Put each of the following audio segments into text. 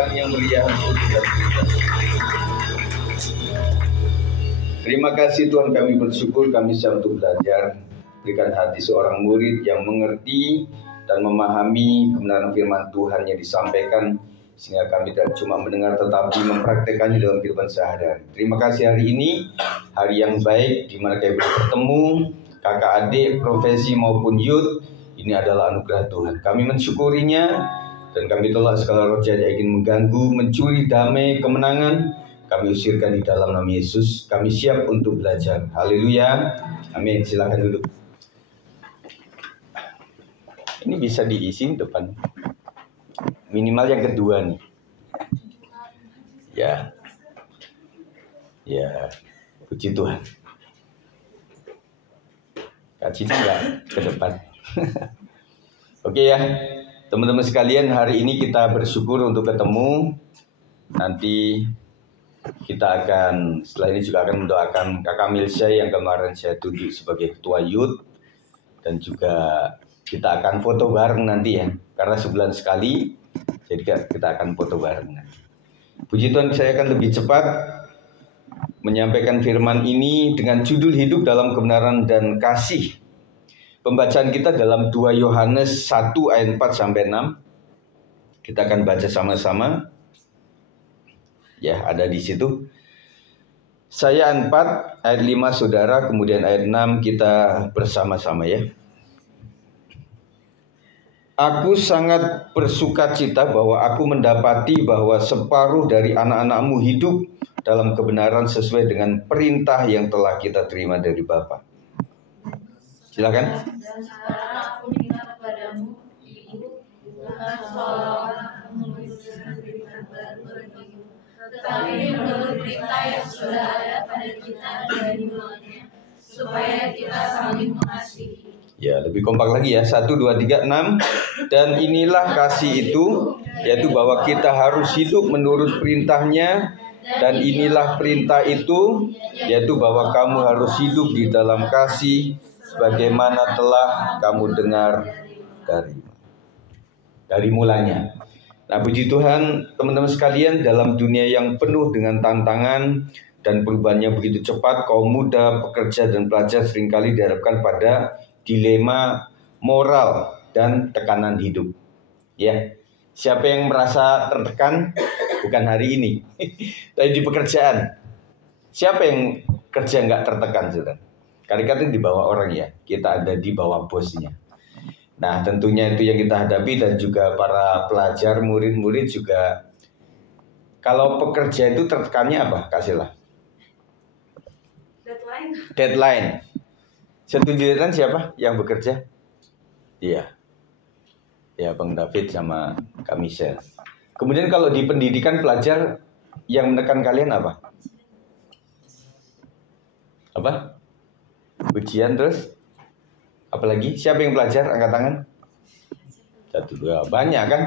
datang yang meriah untuk kita. Terima kasih Tuhan, kami bersyukur kami siap untuk belajar. Berikan hati seorang murid yang mengerti dan memahami kebenaran firman Tuhan yang disampaikan, sehingga kami tidak cuma mendengar tetapi mempraktekannya dalam kehidupan sehari-hari. Terima kasih hari ini, hari yang baik di mana kami bertemu, kakak adik, profesi maupun youth. Ini adalah anugerah Tuhan. Kami mensyukurinya dan kami tolak segala roh jahat yang ingin mengganggu, mencuri damai, kemenangan. Kami usirkan di dalam nama Yesus. Kami siap untuk belajar. Haleluya. Amin. Silakan duduk. Ini bisa diisi depan. Minimal yang kedua nih. Ya. Ya. Puji Tuhan. Kak Cici enggak ke depan. Oke ya. Teman-teman sekalian, hari ini kita bersyukur untuk ketemu. Nanti kita akan, setelah ini juga akan mendoakan Kakak Milsya yang kemarin saya tunjuk sebagai ketua youth. Dan juga kita akan foto bareng nanti ya. Karena sebulan sekali, jadi kita akan foto bareng. Puji Tuhan, saya akan lebih cepat menyampaikan firman ini dengan judul hidup dalam kebenaran dan kasih. Pembacaan kita dalam 2 Yohanes 1 ayat 4 sampai 6. Kita akan baca sama-sama. Ya, ada di situ. Saya 4 ayat 5 saudara, kemudian ayat 6 kita bersama-sama ya. Aku sangat bersukacita bahwa aku mendapati bahwa separuh dari anak-anakmu hidup dalam kebenaran sesuai dengan perintah yang telah kita terima dari Bapa. Silakan. Dan sekarang aku minta kepadamu, Ibu, bukan seolah-olah menuliskan berita baru bagimu, tetapi menurut berita yang sudah ada pada kita dari mulanya, supaya kita saling mengasihi. Ya, lebih kompak lagi ya. 1, 2, 3, 6. Dan inilah kasih itu, yaitu bahwa kita harus hidup menurut perintahnya. Dan inilah perintah itu, yaitu bahwa kamu harus hidup di dalam kasih, sebagaimana telah kamu dengar dari mulanya. Nah, puji Tuhan, teman-teman sekalian, dalam dunia yang penuh dengan tantangan dan perubahannya begitu cepat, kaum muda, pekerja, dan pelajar seringkali dihadapkan pada dilema moral dan tekanan hidup. Ya, siapa yang merasa tertekan? Bukan hari ini, tapi di pekerjaan. Siapa yang kerja nggak tertekan, saudara? Karena kita di bawah orang ya, kita ada di bawah bosnya. Nah, tentunya itu yang kita hadapi dan juga para pelajar, murid-murid juga. Kalau pekerja itu tertekannya apa? Kasihlah. Deadline. Setuju kan siapa yang bekerja? Iya. Ya, Bang David sama Kak Michelle. Kemudian kalau di pendidikan pelajar yang menekan kalian apa? Apa? Ujian terus? Apalagi? Siapa yang belajar? Angkat tangan. 1, 2. Banyak kan?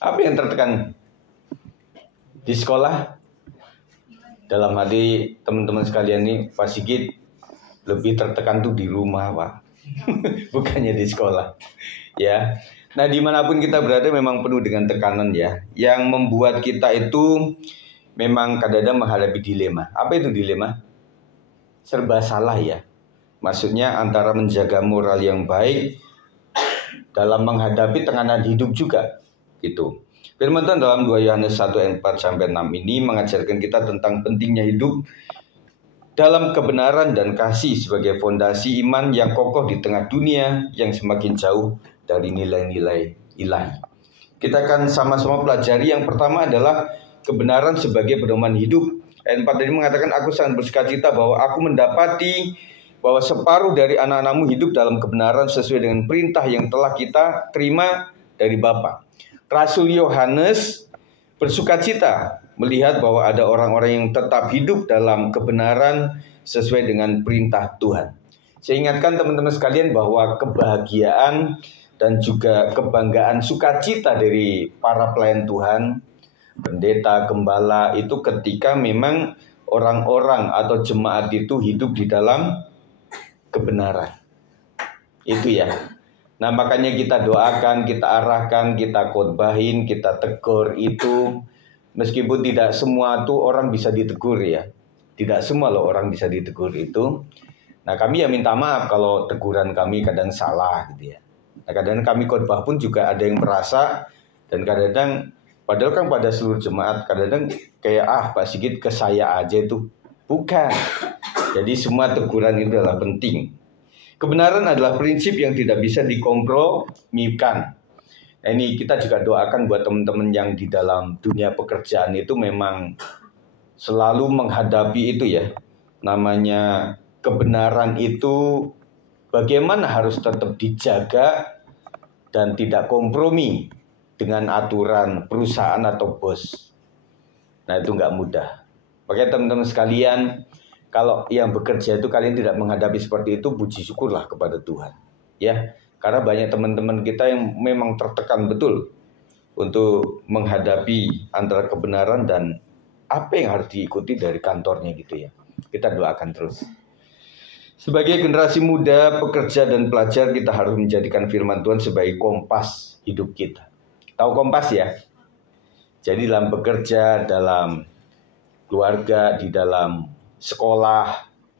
Apa yang tertekan? Di sekolah? Dalam hati teman-teman sekalian nih, Pak Sigit lebih tertekan tuh di rumah, Pak. Bukannya di sekolah. Ya. Nah, dimanapun kita berada memang penuh dengan tekanan ya. Yang membuat kita itu memang kadang-kadang menghadapi dilema. Apa itu dilema? Serba salah ya. Maksudnya antara menjaga moral yang baik dalam menghadapi tekanan hidup juga. Gitu. Firman Tuhan dalam 2 Yohanes 1 ayat 4 sampai 6 ini mengajarkan kita tentang pentingnya hidup dalam kebenaran dan kasih sebagai fondasi iman yang kokoh di tengah dunia yang semakin jauh dari nilai-nilai ilahi. Kita akan sama-sama pelajari. Yang pertama adalah kebenaran sebagai pedoman hidup. Ayat 4 tadi mengatakan, aku sangat bersukacita bahwa aku mendapati bahwa separuh dari anak-anakmu hidup dalam kebenaran sesuai dengan perintah yang telah kita terima dari Bapa. Rasul Yohanes bersukacita melihat bahwa ada orang-orang yang tetap hidup dalam kebenaran sesuai dengan perintah Tuhan. Saya ingatkan teman-teman sekalian bahwa kebahagiaan dan juga kebanggaan sukacita dari para pelayan Tuhan, pendeta, gembala itu ketika memang orang-orang atau jemaat itu hidup di dalam kebenaran. Itu ya. Nah makanya kita doakan, kita arahkan, kita khotbahin, kita tegur itu. Meskipun tidak semua tuh orang bisa ditegur ya. Tidak semua loh orang bisa ditegur itu. Nah kami ya minta maaf kalau teguran kami kadang salah gitu ya. Nah kadang kami khotbah pun juga ada yang merasa. Dan kadang padahal kan pada seluruh jemaat kadang kayak Pak Sigit ke saya aja itu. Bukan. Jadi semua teguran itu adalah penting. Kebenaran adalah prinsip yang tidak bisa dikompromikan. Nah, ini kita juga doakan buat teman-teman yang di dalam dunia pekerjaan itu memang selalu menghadapi itu ya. Namanya kebenaran itu bagaimana harus tetap dijaga dan tidak kompromi dengan aturan perusahaan atau bos. Nah itu nggak mudah. Makanya teman-teman sekalian, kalau yang bekerja itu kalian tidak menghadapi seperti itu, puji syukurlah kepada Tuhan. Ya, karena banyak teman-teman kita yang memang tertekan betul untuk menghadapi antara kebenaran dan apa yang harus diikuti dari kantornya gitu ya. Kita doakan terus. Sebagai generasi muda, pekerja dan pelajar, kita harus menjadikan firman Tuhan sebagai kompas hidup kita. Tahu kompas ya? Jadi dalam bekerja, dalam keluarga, di dalam sekolah,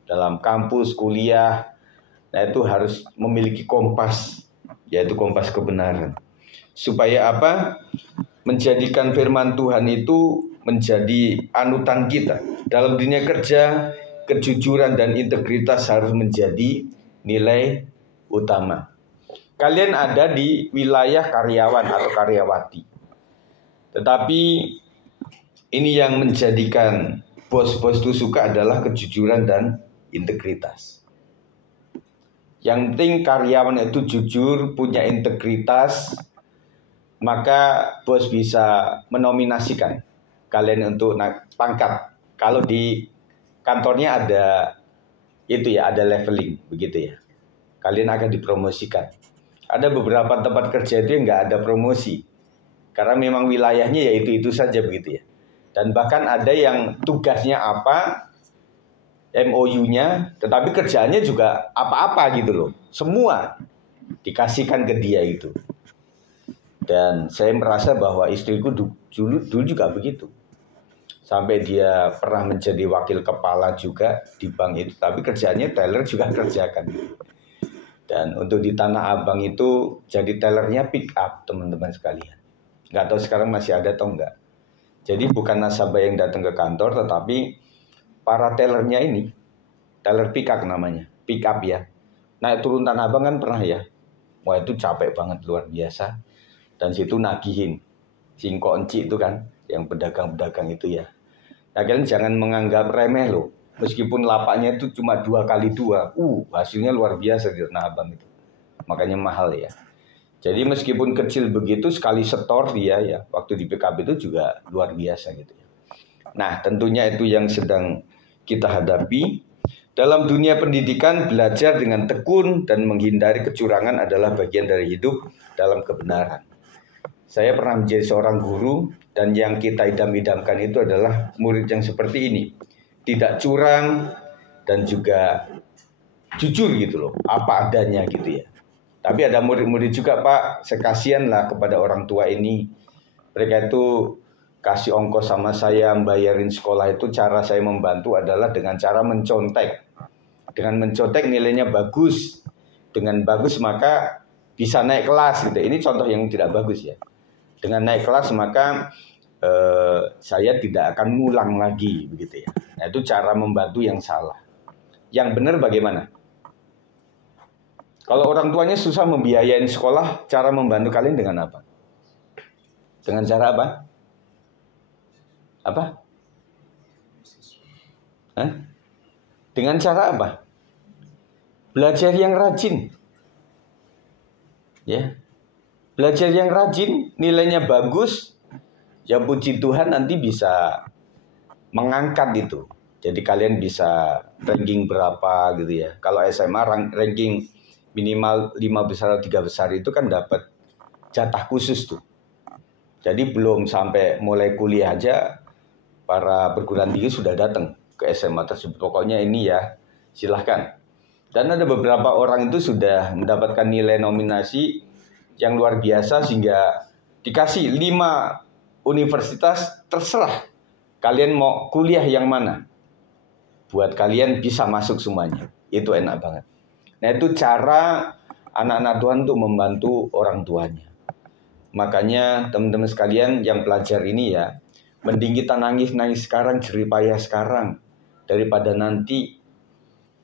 dalam kampus, kuliah, nah itu harus memiliki kompas, yaitu kompas kebenaran. Supaya apa? Menjadikan firman Tuhan itu menjadi anutan kita. Dalam dunia kerja, kejujuran dan integritas harus menjadi nilai utama. Kalian ada di wilayah karyawan atau karyawati. Tetapi ini yang menjadikan bos-bos itu suka adalah kejujuran dan integritas. Yang penting karyawan itu jujur, punya integritas, maka bos bisa menominasikan kalian untuk pangkat. Kalau di kantornya ada itu ya, ada leveling begitu ya. Kalian akan dipromosikan. Ada beberapa tempat kerja itu yang nggak ada promosi, karena memang wilayahnya ya itu saja begitu ya. Dan bahkan ada yang tugasnya apa, MOU-nya, tetapi kerjaannya juga apa-apa gitu loh. Semua dikasihkan ke dia itu. Dan saya merasa bahwa istriku dulu juga begitu. Sampai dia pernah menjadi wakil kepala juga di bank itu. Tapi kerjaannya teller juga kerjakan. Dan untuk di Tanah Abang itu jadi tellernya pick up teman-teman sekalian. Nggak tahu sekarang masih ada atau enggak. Jadi bukan nasabah yang datang ke kantor, tetapi para tellernya ini, teller pick up namanya, pick up ya. Naik turun Tanah Abang kan pernah ya. Wah itu capek banget, luar biasa. Dan situ nagihin, singkok enci itu kan, yang pedagang-pedagang itu ya. Nah kalian jangan menganggap remeh loh. Meskipun lapaknya itu cuma 2x2, hasilnya luar biasa di Tanah Abang itu. Makanya mahal ya. Jadi meskipun kecil begitu, sekali setor dia ya, waktu di PKB itu juga luar biasa gitu ya. Nah tentunya itu yang sedang kita hadapi. Dalam dunia pendidikan, belajar dengan tekun dan menghindari kecurangan adalah bagian dari hidup dalam kebenaran. Saya pernah menjadi seorang guru, dan yang kita idam-idamkan itu adalah murid yang seperti ini. Tidak curang dan juga jujur gitu loh, apa adanya gitu ya. Tapi ada murid-murid juga, Pak, sekasianlah kepada orang tua ini. Mereka itu kasih ongkos sama saya, bayarin sekolah itu, cara saya membantu adalah dengan cara mencontek. Dengan mencontek nilainya bagus. Dengan bagus maka bisa naik kelas gitu. Ini contoh yang tidak bagus ya. Dengan naik kelas maka saya tidak akan ngulang lagi begitu ya. Nah, itu cara membantu yang salah. Yang benar bagaimana? Kalau orang tuanya susah membiayain sekolah, cara membantu kalian dengan apa? Dengan cara apa? Apa? Hah? Dengan cara apa? Belajar yang rajin. Ya. Belajar yang rajin, nilainya bagus, ya puji Tuhan nanti bisa mengangkat itu. Jadi kalian bisa ranking berapa gitu ya. Kalau SMA ranking minimal 5 besar atau 3 besar itu kan dapat jatah khusus tuh. Jadi belum sampai mulai kuliah aja para perguruan tinggi sudah datang ke SMA tersebut. Pokoknya ini ya silahkan. Dan ada beberapa orang itu sudah mendapatkan nilai nominasi yang luar biasa sehingga dikasih 5 universitas, terserah kalian mau kuliah yang mana. Buat kalian bisa masuk semuanya. Itu enak banget. Nah, itu cara anak-anak Tuhan untuk membantu orang tuanya. Makanya teman-teman sekalian yang pelajar ini ya, mending kita nangis-nangis sekarang, jerih payah sekarang, daripada nanti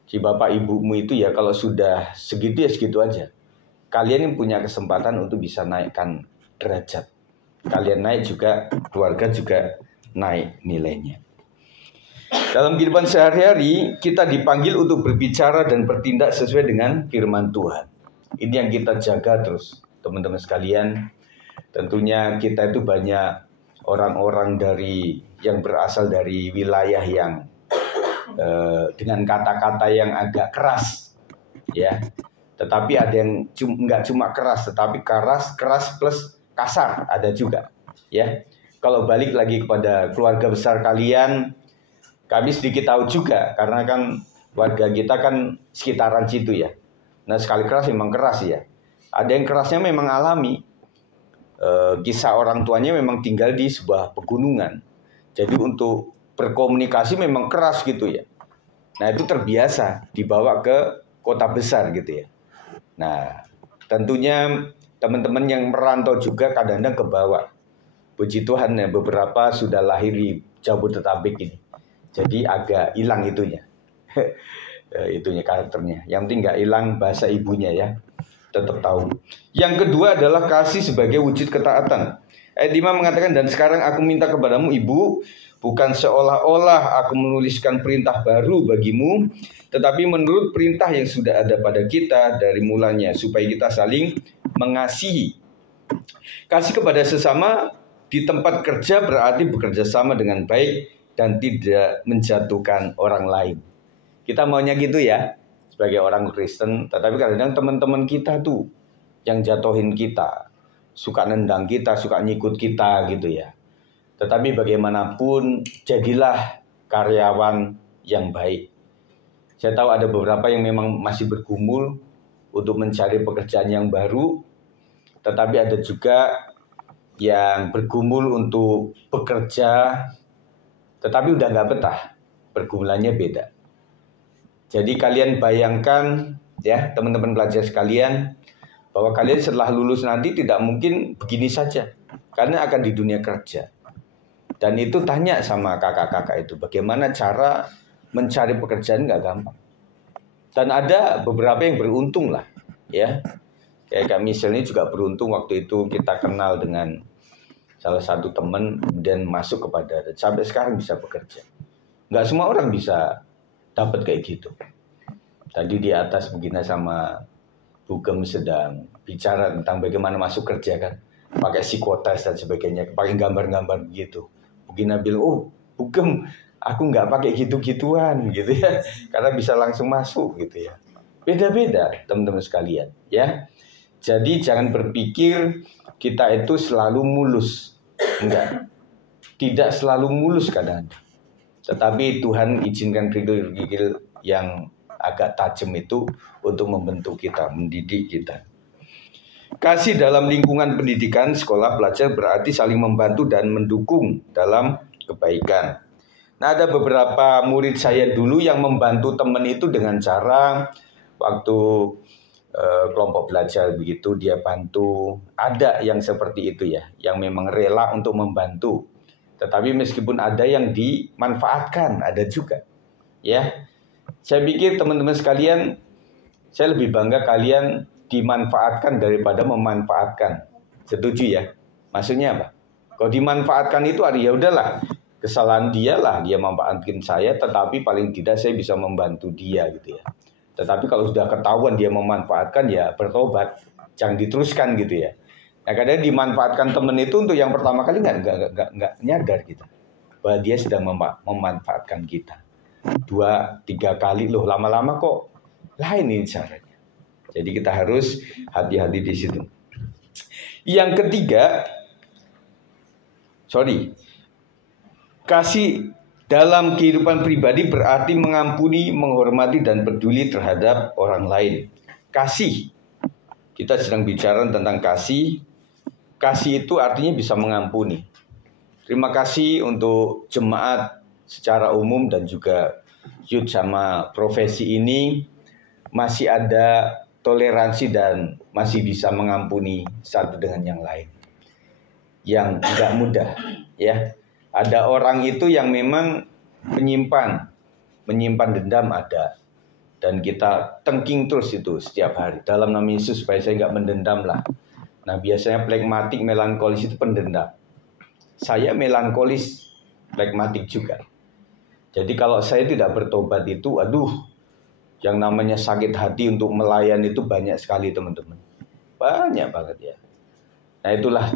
si bapak ibumu itu ya kalau sudah segitu ya segitu aja. Kalian yang punya kesempatan untuk bisa naikkan derajat. Kalian naik juga, keluarga juga naik nilainya. Dalam kehidupan sehari-hari, kita dipanggil untuk berbicara dan bertindak sesuai dengan firman Tuhan. Ini yang kita jaga terus, teman-teman sekalian. Tentunya kita itu banyak orang-orang yang berasal dari wilayah yang dengan kata-kata yang agak keras, ya. Tetapi ada yang nggak cuma keras, tetapi keras plus kasar ada juga, ya. Kalau balik lagi kepada keluarga besar kalian, kami sedikit tahu juga karena kan warga kita kan sekitaran situ ya. Nah sekali keras memang keras ya. Ada yang kerasnya memang alami. Kisah orang tuanya memang tinggal di sebuah pegunungan. Jadi untuk berkomunikasi memang keras gitu ya. Nah itu terbiasa dibawa ke kota besar gitu ya. Nah tentunya teman-teman yang merantau juga kadang-kadang kebawa. Puji Tuhan ya beberapa sudah lahir di Jabodetabek ini. Jadi agak hilang itunya. Itunya karakternya. Yang penting nggak hilang bahasa ibunya ya. Tetap tahu. Yang kedua adalah kasih sebagai wujud ketaatan. Ayat 5 mengatakan, dan sekarang aku minta kepadamu ibu, bukan seolah-olah aku menuliskan perintah baru bagimu, tetapi menurut perintah yang sudah ada pada kita dari mulanya, supaya kita saling mengasihi. Kasih kepada sesama di tempat kerja berarti bekerja sama dengan baik dan tidak menjatuhkan orang lain. Kita maunya gitu ya, sebagai orang Kristen, tetapi kadang-kadang teman-teman kita tuh yang jatuhin kita, suka nendang kita, suka nyikut kita gitu ya. Tetapi bagaimanapun jadilah karyawan yang baik. Saya tahu ada beberapa yang memang masih bergumul untuk mencari pekerjaan yang baru, tetapi ada juga yang bergumul untuk bekerja, tetapi udah nggak betah, pergumulannya beda. Jadi kalian bayangkan ya teman-teman pelajar sekalian, bahwa kalian setelah lulus nanti tidak mungkin begini saja, karena akan di dunia kerja. Dan itu tanya sama kakak-kakak itu, bagaimana cara mencari pekerjaan nggak gampang. Dan ada beberapa yang beruntung lah, ya. Kayak kami misalnya juga beruntung waktu itu kita kenal dengan salah satu teman dan masuk kepada sampai sekarang bisa bekerja. Nggak semua orang bisa dapat kayak gitu. Tadi di atas begini sama Bugem sedang bicara tentang bagaimana masuk kerja kan, pakai psikotes dan sebagainya, pakai gambar-gambar begitu. Begini bilang, oh Bugem, aku nggak pakai gitu-gituan gitu ya, karena bisa langsung masuk gitu ya. Beda-beda teman-teman sekalian ya. Jadi jangan berpikir kita itu selalu mulus, enggak. Tidak selalu mulus kadang. Tetapi Tuhan izinkan kerikil-kerikil yang agak tajam itu untuk membentuk kita, mendidik kita. Kasih dalam lingkungan pendidikan sekolah pelajar berarti saling membantu dan mendukung dalam kebaikan. Nah ada beberapa murid saya dulu yang membantu teman itu dengan cara waktu kelompok belajar begitu dia bantu. Ada yang seperti itu ya, yang memang rela untuk membantu. Tetapi meskipun ada yang dimanfaatkan, ada juga. Ya, saya pikir teman-teman sekalian, saya lebih bangga kalian dimanfaatkan daripada memanfaatkan. Setuju ya? Maksudnya apa? Kalau dimanfaatkan itu ya udahlah, kesalahan dia lah, dia memanfaatkan saya, tetapi paling tidak saya bisa membantu dia gitu ya. Tetapi kalau sudah ketahuan dia memanfaatkan ya bertobat, jangan diteruskan gitu ya. Nah kadang dimanfaatkan teman itu untuk yang pertama kali nggak nyadar kita bahwa dia sedang memanfaatkan kita. 2-3 kali loh, lama-lama kok lain ini caranya. Jadi kita harus hati-hati di situ. Yang ketiga, kasih dalam kehidupan pribadi berarti mengampuni, menghormati, dan peduli terhadap orang lain. Kasih. Kita sedang bicara tentang kasih. Kasih itu artinya bisa mengampuni. Terima kasih untuk jemaat secara umum dan juga youth sama profesi ini masih ada toleransi dan masih bisa mengampuni satu dengan yang lain. Yang tidak mudah, ya. Ada orang itu yang memang menyimpan dendam ada. Dan kita tengking terus itu setiap hari. Dalam nama Yesus supaya saya nggak mendendam lah. Nah biasanya plekmatik, melankolis itu pendendam. Saya melankolis, plekmatik juga. Jadi kalau saya tidak bertobat itu, aduh, yang namanya sakit hati untuk melayani itu banyak sekali teman-teman. Banyak banget ya. Nah itulah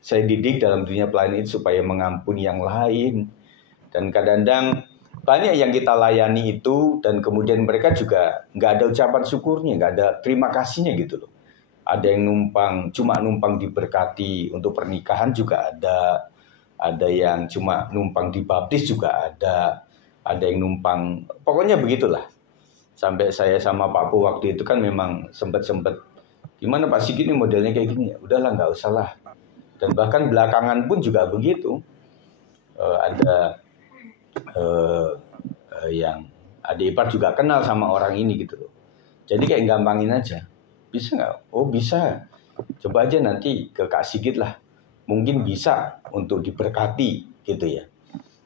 saya didik dalam dunia pelayanan itu supaya mengampuni yang lain. Dan kadang-kadang banyak yang kita layani itu dan kemudian mereka juga nggak ada ucapan syukurnya, nggak ada terima kasihnya gitu loh. Ada yang cuma numpang diberkati untuk pernikahan juga ada yang cuma numpang dibaptis juga ada yang numpang, pokoknya begitulah. Sampai saya sama Pak Bu waktu itu kan memang sempet gimana Pak Sigit ini modelnya kayak gini ya, udahlah nggak usah lah. Dan bahkan belakangan pun juga begitu. Ada yang adik ipar juga kenal sama orang ini gitu loh. Jadi kayak gampangin aja. Bisa nggak? Oh bisa. Coba aja nanti ke Kak Sigit lah. Mungkin bisa untuk diberkati gitu ya.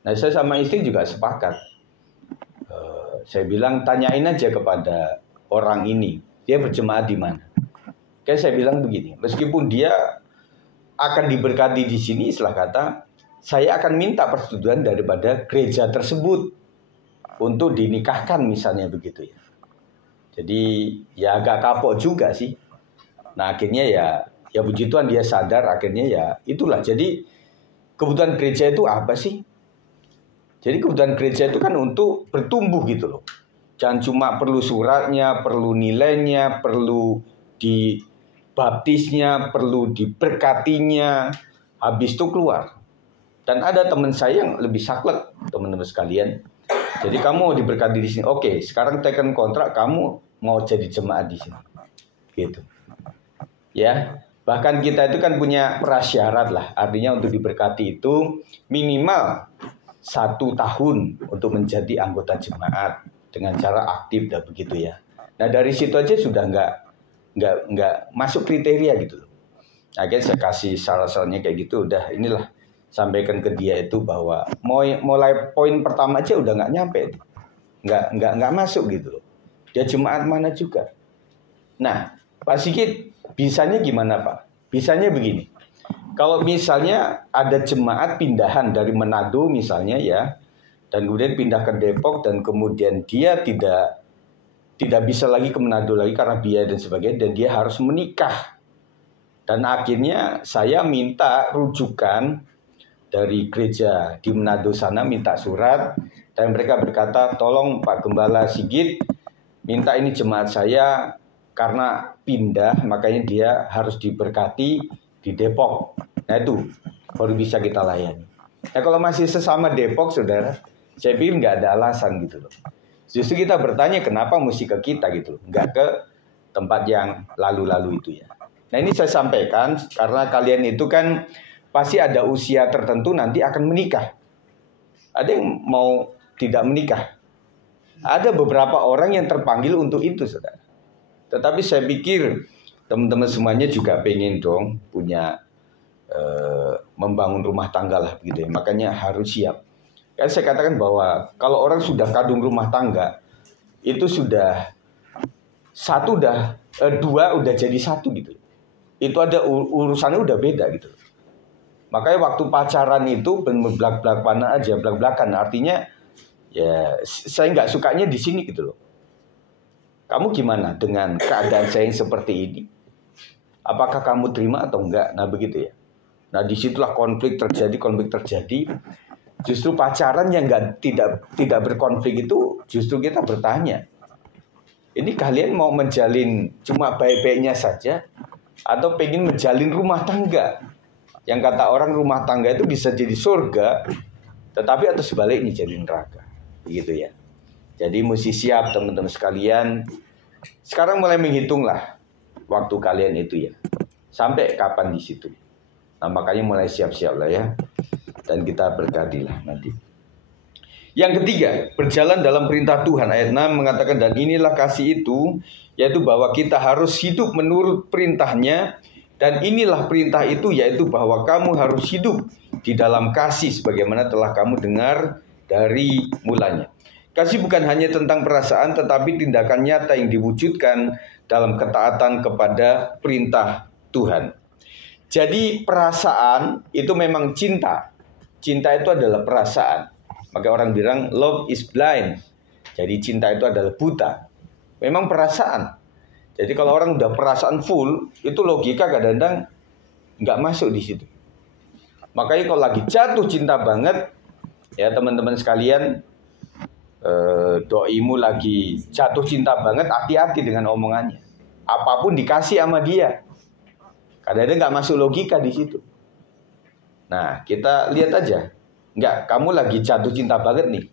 Nah saya sama istri juga sepakat. Saya bilang tanyain aja kepada orang ini. Dia berjemaat di mana? Kayak saya bilang begini. Meskipun dia akan diberkati di sini, istilah kata, saya akan minta persetujuan daripada gereja tersebut untuk dinikahkan misalnya begitu ya. Jadi ya agak kapok juga sih. Nah akhirnya ya puji Tuhan dia sadar, akhirnya ya itulah. Jadi kebutuhan gereja itu apa sih? Jadi kebutuhan gereja itu kan untuk bertumbuh gitu loh. Jangan cuma perlu suratnya, perlu nilainya, perlu dibaptisnya, perlu diberkatinya, habis itu keluar. Dan ada teman saya yang lebih saklek, teman-teman sekalian. Jadi kamu mau diberkati di sini, oke. Sekarang tekan kontrak, kamu mau jadi jemaat di sini, gitu. Ya, bahkan kita itu kan punya prasyarat lah. Artinya untuk diberkati itu minimal 1 tahun untuk menjadi anggota jemaat dengan cara aktif dan begitu ya. Nah dari situ aja sudah nggak masuk kriteria gitu. Akhirnya saya kasih saran-sarannya kayak gitu. Udah inilah sampaikan ke dia itu bahwa mulai poin pertama aja udah nggak nyampe, nggak masuk gitu loh. Dia jemaat mana juga. Nah Pak Sigit bisanya gimana Pak? Bisanya begini. Kalau misalnya ada jemaat pindahan dari Manado misalnya ya, dan kemudian pindah ke Depok dan kemudian dia tidak bisa lagi ke Manado lagi karena biaya dan sebagainya, dan dia harus menikah. Dan akhirnya saya minta rujukan dari gereja di Manado sana, minta surat, dan mereka berkata, tolong Pak Gembala Sigit, minta ini jemaat saya karena pindah, makanya dia harus diberkati di Depok. Nah itu baru bisa kita layani. Nah kalau masih sesama Depok saudara, saya pikir nggak ada alasan gitu loh. Justru kita bertanya kenapa mesti ke kita gitu, nggak ke tempat yang lalu-lalu itu ya. Nah ini saya sampaikan karena kalian itu kan pasti ada usia tertentu nanti akan menikah. Ada yang mau tidak menikah. Ada beberapa orang yang terpanggil untuk itu saudara. Tetapi saya pikir teman-teman semuanya juga pengen dong punya membangun rumah tangga lah begitu ya. Makanya harus siap. Kan saya katakan bahwa kalau orang sudah kadung rumah tangga itu sudah dua udah jadi satu gitu. Itu ada urusannya udah beda gitu. Makanya waktu pacaran itu belak-belakan aja, belak-belakan. Artinya ya saya nggak sukanya di sini gitu loh. Kamu gimana dengan keadaan saya yang seperti ini? Apakah kamu terima atau enggak? Nah begitu ya. Nah disitulah konflik terjadi. Justru pacaran yang tidak berkonflik itu justru kita bertanya. Ini kalian mau menjalin cuma baik-baiknya saja atau pengen menjalin rumah tangga? Yang kata orang rumah tangga itu bisa jadi surga tetapi atau sebaliknya jadi neraka. Begitu ya. Jadi mesti siap teman-teman sekalian. Sekarang mulai menghitunglah waktu kalian itu ya. Sampai kapan di situ. Nah, makanya mulai siap-siap lah ya. Dan kita berkadilah nanti. Yang ketiga, berjalan dalam perintah Tuhan. Ayat 6 mengatakan, dan inilah kasih itu, yaitu bahwa kita harus hidup menurut perintahnya. Dan inilah perintah itu, yaitu bahwa kamu harus hidup di dalam kasih sebagaimana telah kamu dengar dari mulanya. Kasih bukan hanya tentang perasaan, tetapi tindakan nyata yang diwujudkan dalam ketaatan kepada perintah Tuhan. Jadi perasaan itu memang cinta. Cinta itu adalah perasaan. Maka orang bilang love is blind. Jadi cinta itu adalah buta. Memang perasaan. Jadi kalau orang udah perasaan full, itu logika kadang-kadang nggak masuk di situ. Makanya kalau lagi jatuh cinta banget, ya teman-teman sekalian, doimu lagi jatuh cinta banget, hati-hati dengan omongannya. Apapun dikasih sama dia, kadang-kadang nggak masuk logika di situ. Nah, kita lihat aja, nggak, kamu lagi jatuh cinta banget nih.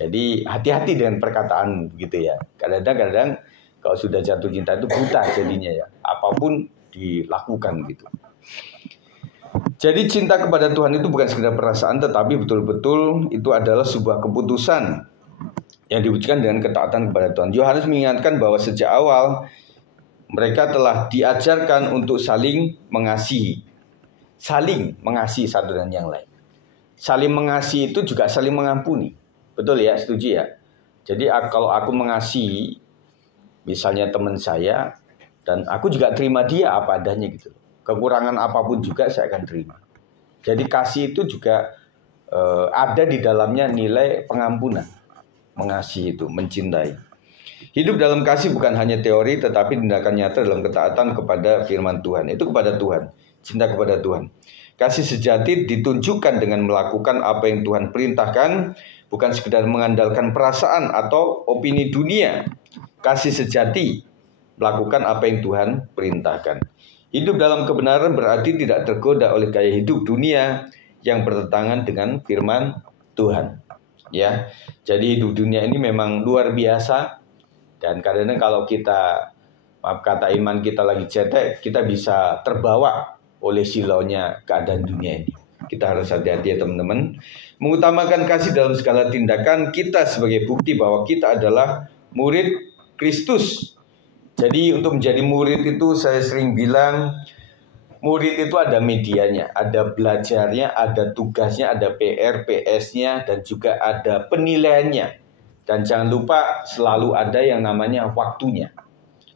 Jadi hati-hati dengan perkataanmu, gitu ya. Kadang-kadang kalau sudah jatuh cinta itu buta jadinya ya. Apapun dilakukan gitu. Jadi cinta kepada Tuhan itu bukan sekedar perasaan, tetapi betul-betul itu adalah sebuah keputusan yang diwujudkan dengan ketaatan kepada Tuhan. Yohanes mengingatkan bahwa sejak awal mereka telah diajarkan untuk saling mengasihi. Saling mengasihi satu dan yang lain. Saling mengasihi itu juga saling mengampuni. Betul ya, setuju ya? Jadi kalau aku mengasihi misalnya teman saya, dan aku juga terima dia apa adanya gitu. Kekurangan apapun juga saya akan terima. Jadi kasih itu juga ada di dalamnya nilai pengampunan. Mengasihi itu, mencintai. Hidup dalam kasih bukan hanya teori, tetapi tindakan nyata dalam ketaatan kepada firman Tuhan. Itu kepada Tuhan, cinta kepada Tuhan. Kasih sejati ditunjukkan dengan melakukan apa yang Tuhan perintahkan, bukan sekedar mengandalkan perasaan atau opini dunia. Kasih sejati melakukan apa yang Tuhan perintahkan. Hidup dalam kebenaran berarti tidak tergoda oleh gaya hidup dunia yang bertentangan dengan firman Tuhan. Ya, jadi hidup dunia ini memang luar biasa. Dan kadang-kadang kalau kita, maaf kata iman kita lagi cetek, kita bisa terbawa oleh silaunya keadaan dunia ini. Kita harus hati-hati ya teman-teman. Mengutamakan kasih dalam segala tindakan kita sebagai bukti bahwa kita adalah murid Kristus. Jadi untuk menjadi murid itu saya sering bilang, murid itu ada medianya, ada belajarnya, ada tugasnya, ada PR, PS-nya, dan juga ada penilaiannya. Dan jangan lupa selalu ada yang namanya waktunya.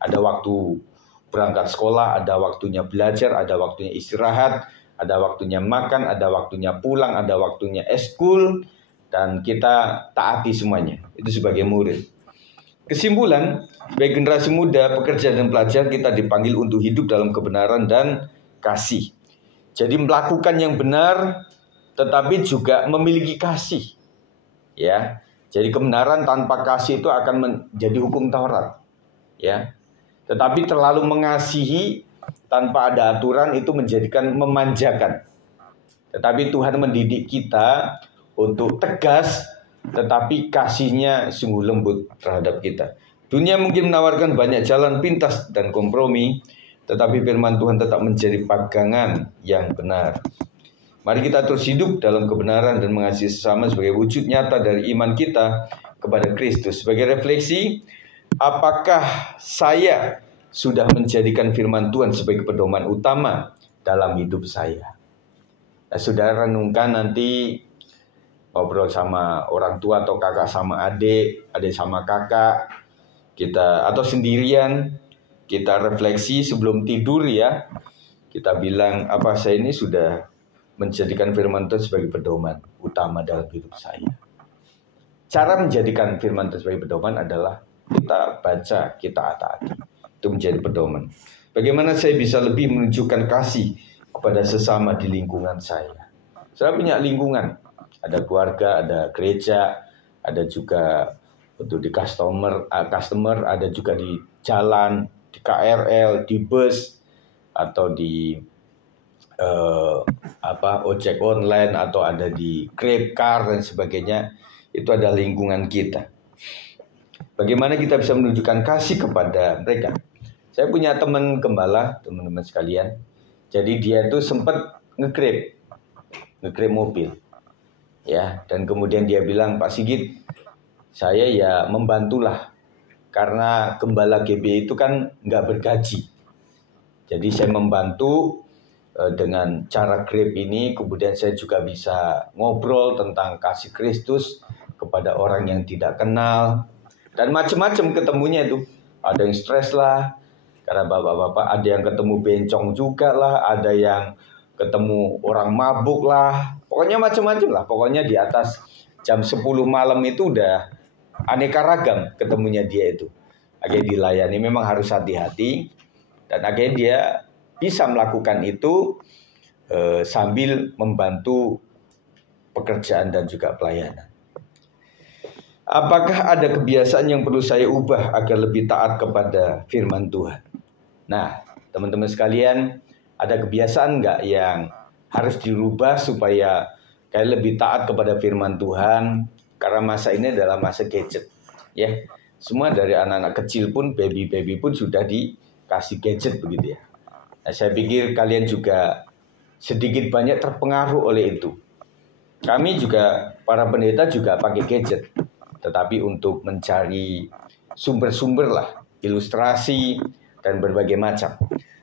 Ada waktu berangkat sekolah, ada waktunya belajar, ada waktunya istirahat, ada waktunya makan, ada waktunya pulang, ada waktunya eskul, dan kita taati semuanya. Itu sebagai murid. Kesimpulan, bagi generasi muda, pekerja dan pelajar, kita dipanggil untuk hidup dalam kebenaran dan kasih. Jadi melakukan yang benar, tetapi juga memiliki kasih. Ya, jadi kebenaran tanpa kasih itu akan menjadi hukum Taurat. Ya, tetapi terlalu mengasihi tanpa ada aturan itu menjadikan memanjakan. Tetapi Tuhan mendidik kita untuk tegas, tetapi kasihnya sungguh lembut terhadap kita. Dunia mungkin menawarkan banyak jalan pintas dan kompromi, tetapi firman Tuhan tetap menjadi pegangan yang benar. Mari kita terus hidup dalam kebenaran dan mengasihi sesama sebagai wujud nyata dari iman kita kepada Kristus. Sebagai refleksi, apakah saya sudah menjadikan firman Tuhan sebagai pedoman utama dalam hidup saya? Nah, saudara renungkan nanti, ngobrol sama orang tua atau kakak sama adik, adik sama kakak, kita atau sendirian, kita refleksi sebelum tidur ya. Kita bilang, apa saya ini sudah menjadikan firman Tuhan sebagai pedoman utama dalam hidup saya. Cara menjadikan firman Tuhan sebagai pedoman adalah kita baca, kita taati. Itu menjadi pedoman. Bagaimana saya bisa lebih menunjukkan kasih kepada sesama di lingkungan saya. Saya punya lingkungan. Ada keluarga, ada gereja, ada juga untuk di customer, ada juga di jalan, di KRL, di bus, atau di ojek online atau ada di GrabCar dan sebagainya, itu adalah lingkungan kita. Bagaimana kita bisa menunjukkan kasih kepada mereka? Saya punya teman gembala, teman-teman sekalian. Jadi dia tuh sempat nge-grab mobil, ya. Dan kemudian dia bilang, Pak Sigit, saya ya membantulah, karena gembala GB itu kan nggak bergaji. Jadi saya membantu dengan cara Grab ini, kemudian saya juga bisa ngobrol tentang kasih Kristus kepada orang yang tidak kenal. Dan macam-macam ketemunya itu. Ada yang stres lah, karena bapak-bapak, ada yang ketemu bencong juga lah, ada yang ketemu orang mabuk lah. Pokoknya macam-macam lah. Pokoknya di atas jam 10 malam itu udah aneka ragam ketemunya dia itu. Akhirnya dilayani, memang harus hati-hati. Dan akhirnya dia bisa melakukan itu sambil membantu pekerjaan dan juga pelayanan. Apakah ada kebiasaan yang perlu saya ubah agar lebih taat kepada firman Tuhan? Nah, teman-teman sekalian, ada kebiasaan nggak yang harus dirubah supaya kayak lebih taat kepada firman Tuhan? Karena masa ini adalah masa gadget, ya. Semua dari anak-anak kecil pun, baby-baby pun sudah dikasih gadget begitu ya. Nah, saya pikir kalian juga sedikit banyak terpengaruh oleh itu. Kami juga, para pendeta juga pakai gadget. Tetapi untuk mencari sumber-sumber lah, ilustrasi, dan berbagai macam.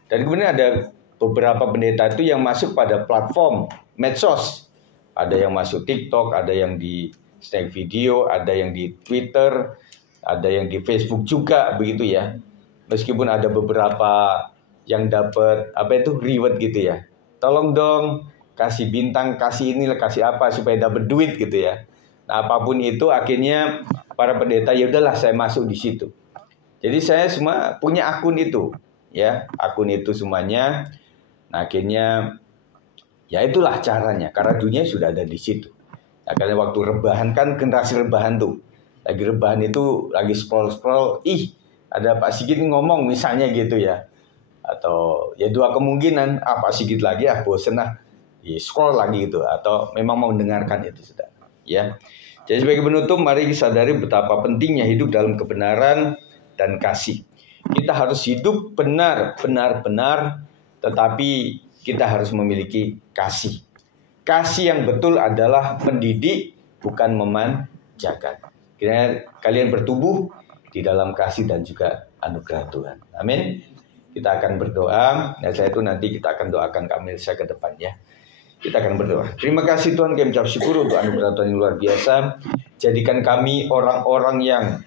Dan kemudian ada beberapa pendeta itu yang masuk pada platform medsos. Ada yang masuk TikTok, ada yang di Snap Video, ada yang di Twitter, ada yang di Facebook juga, begitu ya. Meskipun ada beberapa yang dapat reward gitu ya. Tolong dong kasih bintang, kasih inilah, kasih apa supaya dapat duit gitu ya. Nah, apapun itu akhirnya para pendeta ya udahlah saya masuk di situ. Jadi saya semua punya akun itu, ya, akun itu semuanya. Nah, akhirnya ya itulah caranya, karena dunia sudah ada di situ. Nah, karena waktu rebahan kan generasi rebahan tuh, lagi rebahan itu lagi scroll, ada Pak Sigit ngomong misalnya gitu ya, atau ya dua kemungkinan, Pak Sigit lagi bosen scroll lagi gitu, atau memang mau mendengarkan itu sudah. Ya, jadi sebagai penutup, mari kita sadari betapa pentingnya hidup dalam kebenaran dan kasih. Kita harus hidup benar, tetapi kita harus memiliki kasih. Kasih yang betul adalah mendidik, bukan memanjakan. Kiranya kalian bertumbuh di dalam kasih dan juga anugerah Tuhan. Amin. Kita akan berdoa. Dan saya itu nanti kita akan doakan Kak Milsa ke depannya. Kita akan berdoa. Terima kasih Tuhan, kami ucap syukur untuk anugerah Tuhan yang luar biasa. Jadikan kami orang-orang yang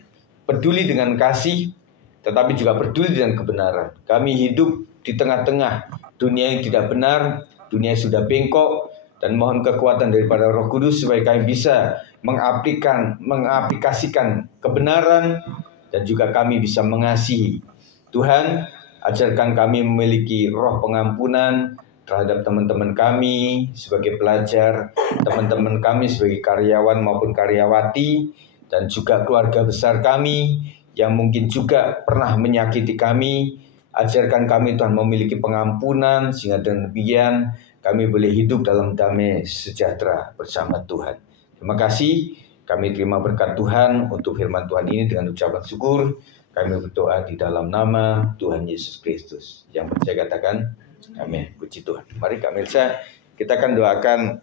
peduli dengan kasih, tetapi juga peduli dengan kebenaran. Kami hidup di tengah-tengah dunia yang tidak benar, dunia yang sudah bengkok, dan mohon kekuatan daripada Roh Kudus supaya kami bisa mengaplikasikan kebenaran, dan juga kami bisa mengasihi. Tuhan, ajarkan kami memiliki roh pengampunan terhadap teman-teman kami sebagai pelajar, teman-teman kami sebagai karyawan maupun karyawati, dan juga keluarga besar kami yang mungkin juga pernah menyakiti kami. Ajarkan kami Tuhan memiliki pengampunan, sehingga dengan demikian kami boleh hidup dalam damai sejahtera bersama Tuhan. Terima kasih, kami terima berkat Tuhan untuk firman Tuhan ini dengan ucapan syukur. Kami berdoa di dalam nama Tuhan Yesus Kristus. Yang percaya katakan amin. Puji Tuhan. Mari Kak Milsa, kita akan doakan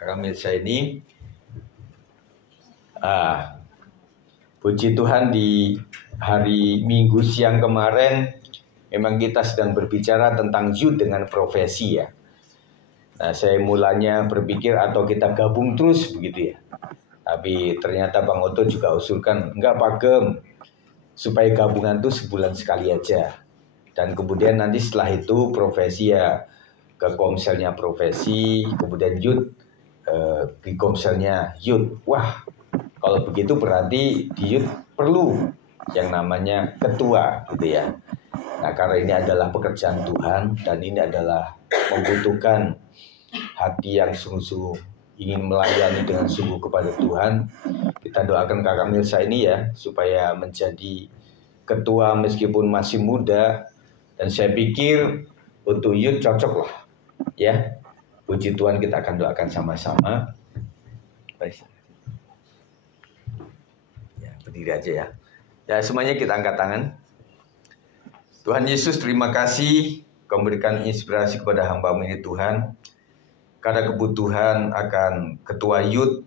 Kak Milsa ini. Puji Tuhan, di hari Minggu siang kemarin memang kita sedang berbicara tentang youth dengan profesi ya. Nah, saya mulanya berpikir atau kita gabung terus begitu ya. Tapi ternyata Bang Oto juga usulkan, enggak Pak Gem, supaya gabungan itu sebulan sekali aja. Dan kemudian nanti setelah itu profesi ya ke komselnya profesi, kemudian youth di komselnya youth. Wah, kalau begitu berarti di youth perlu yang namanya ketua gitu ya. Nah, karena ini adalah pekerjaan Tuhan dan ini adalah membutuhkan hati yang sungguh-sungguh ingin melayani dengan sungguh kepada Tuhan. Kita doakan Kakak Milsa ini ya supaya menjadi ketua meskipun masih muda. Dan saya pikir untuk youth cocok lah Ya, puji Tuhan, kita akan doakan sama-sama. Baik. Ya, berdiri aja ya. Ya, semuanya kita angkat tangan. Tuhan Yesus, terima kasih Kau memberikan inspirasi kepada hamba-Mu ini Tuhan. Karena kebutuhan akan ketua youth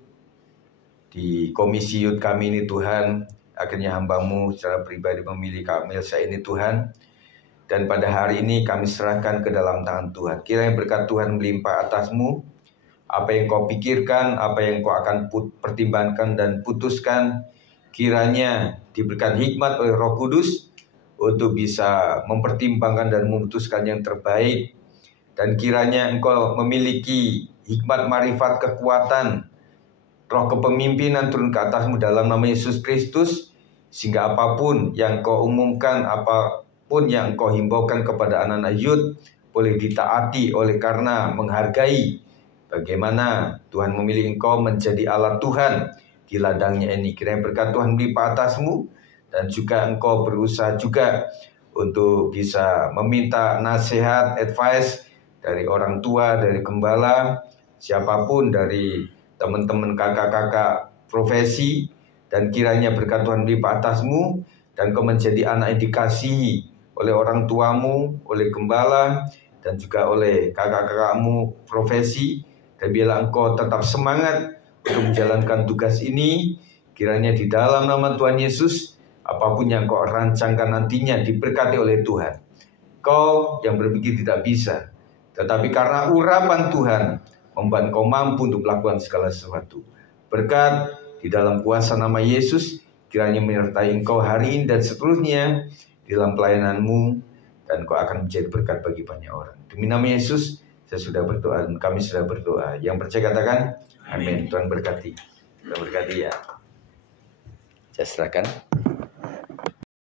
di komisi youth kami ini Tuhan, akhirnya hamba-Mu secara pribadi memilih Kak Melsa ini Tuhan. Dan pada hari ini kami serahkan ke dalam tangan Tuhan. Kiranya berkat Tuhan melimpah atas-Mu. Apa yang Kau pikirkan, apa yang Kau akan pertimbangkan dan putuskan, kiranya diberikan hikmat oleh Roh Kudus untuk bisa mempertimbangkan dan memutuskan yang terbaik. Dan kiranya Engkau memiliki hikmat, marifat, kekuatan, roh kepemimpinan turun ke atas-Mu dalam nama Yesus Kristus, sehingga apapun yang Kau umumkan, apapun yang Kau himbaukan kepada anak-anak youth boleh ditaati oleh karena menghargai bagaimana Tuhan memilih Engkau menjadi alat Tuhan di ladangnya ini. Kiranya berkat Tuhan melimpah atas-Mu, dan juga Engkau berusaha juga untuk bisa meminta nasihat, advice dari orang tua, dari gembala, siapapun dari teman-teman kakak-kakak profesi. Dan kiranya berkat Tuhan melimpah atas-Mu, dan Kau menjadi anak yang dikasihi oleh orang tuamu, oleh gembala, dan juga oleh kakak-kakakmu profesi. Dan biarlah Engkau tetap semangat untuk menjalankan tugas ini. Kiranya di dalam nama Tuhan Yesus, apapun yang Kau rancangkan nantinya diberkati oleh Tuhan. Kau yang berpikir tidak bisa, tetapi karena urapan Tuhan membuat Kau mampu untuk melakukan segala sesuatu. Berkat di dalam kuasa nama Yesus kiranya menyertai Engkau hari ini dan seterusnya di dalam pelayanan-Mu, dan Kau akan menjadi berkat bagi banyak orang. Demi nama Yesus saya sudah berdoa dan kami sudah berdoa. Yang percaya katakan amin. Tuhan berkati. Tuhan berkati ya. Saya serahkan.